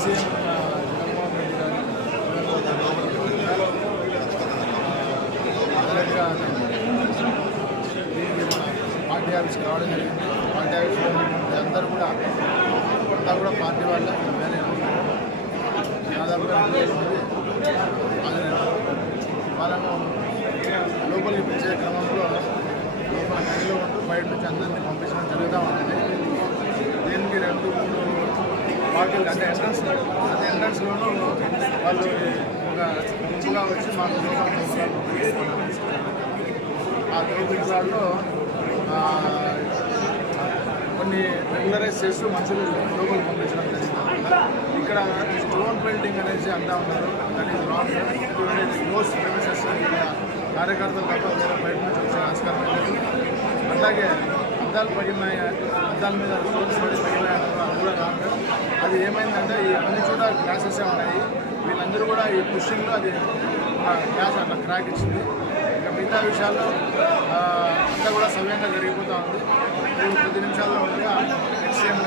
CM Jaganmohan Reddy గారు party రావడం జరిగింది పార్టీ అందరూ కూడా అంతా కూడా పార్టీ వాళ్ళే వాళ్ళను లోపలికి పిలిచే క్రమంలో లోపల గదిలో ఉంటూ బయట నుంచి అందరినీ పంపించడం జరుగుతూ పార్టీలు అంటే ఎంట్రన్స్ అది ఎంట్రన్స్లోనూ వాళ్ళు ఒక గుంపుగా వచ్చి మాకు ఆ ప్రోగ్రాం ఆ కొన్ని రెగ్యులరైజ్ చేస్తూ మనుషులు లోపలికి పంపించడం జరిగింది. ఇక్కడ స్టోన్ పెయింటింగ్ అనేసి అంటా ఉన్నారు. దాని రాంగ్ క్లోజ్ కార్యకర్తలు తప్ప వేరే బయట నుంచి వచ్చే ఆస్కారం లేదు. అట్లాగే అద్దాలు పడిన అద్దాల మీద స్టోన్స్ పడి కూడా అది ఏమైందంటే ఈ అన్ని చోట గ్లాసెస్ ఉన్నాయి. వీళ్ళందరూ కూడా ఈ పుషింగ్లో అది గ్లాస్ అట్లా క్రాక్ ఇచ్చింది. ఇంకా మిగతా విషయాల్లో ఆ, అంతా కూడా సవ్యంగా జరిగిపోతూ ఉంది. ఇప్పుడు కొద్ది నిమిషాల్లో ఉండగా ఎక్స్ఎం